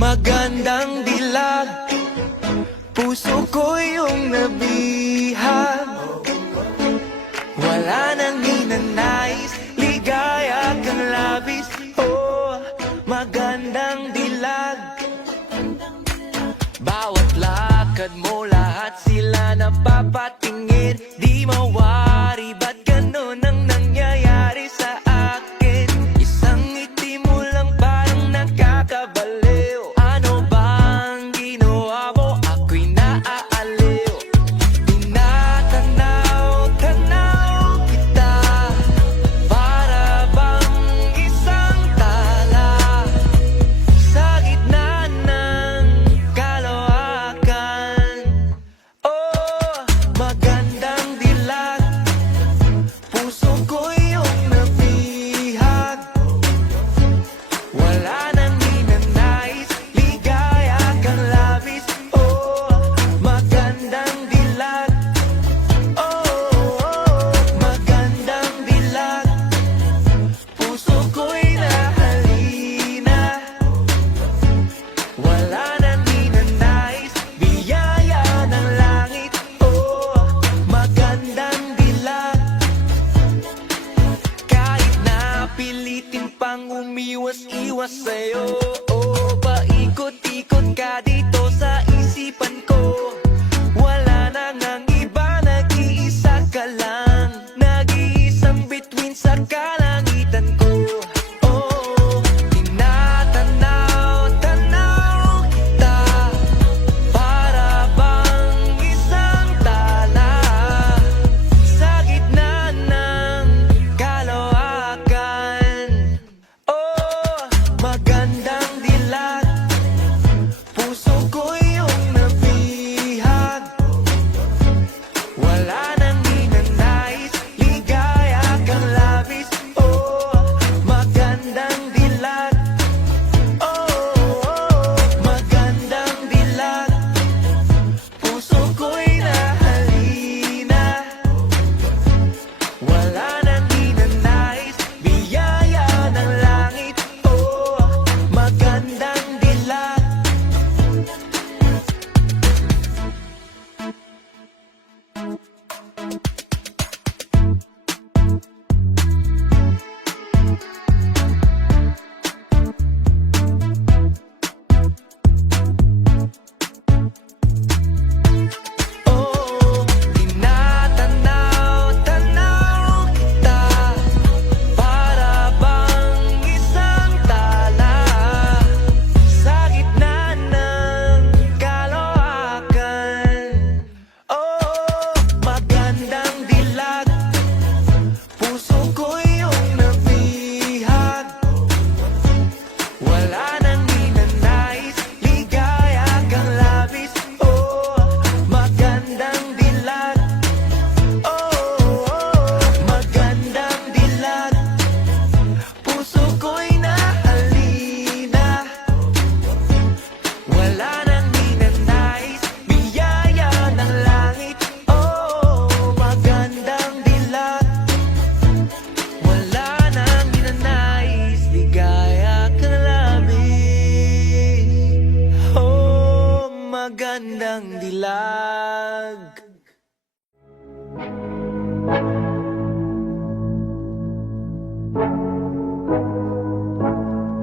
Magandang dilag, puso ko yung nabihag. Wala nang ninanais, ligaya kang labis. Oh, magandang dilag. Bawat lakad mo, lahat sila napapatingin. Di mawari, ba't ganun ang nangyayari sa akin? Isang ngiti mo lang parang nakakabaliw. Ano bang ginawa mo? Ako'y naaaliw. Tinatanaw-tanaw kita, para bang isang tala sa gitna ng kalawakan. Oh, magandang dilag, puso ko yung nabihag. Wala nang ninanais, ligaya kang labis. Oh, magandang dilag. Oh, magandang dilag, puso ko'y nahalina. Wala nang ninanais, biyaya ng langit. Oh, magandang dilag. Kahit na pilitin pang umiwas-iwas sa'yo, oh, paikot-ikot ka dito sa isipan ko. Wala nang ang iba, nag-iisa ka lang, nag-iisang bituin sa kalangitan ko. Oh, tinatanaw-tanaw kita, para bang isang tala sa gitna ng kalawakan. Oh, magandang dilag, puso ko yung nabihag. Wala nang ninanais, ligaya kang labis. Oh, magandang dilag. Oh, magandang dilag, puso ko'y nahalina. Wala nang ninanais, biyaya ng langit. Oh, magandang dilag. Oh, tinatanaw-tanaw kita, para bang isang tala sa gitna ng kalawakan. Oh, magandang dilag, puso ko yung nabihag. Wala nang ninanais, ligaya kang labis. Oh, magandang dilag. Oh, magandang dilag, puso ko'y nahalina. Wala nang ninanais, biyaya ng langit. Oh, magandang dilag. Wala nang ninanais, ligaya kang labis. Oh, magandang dilag.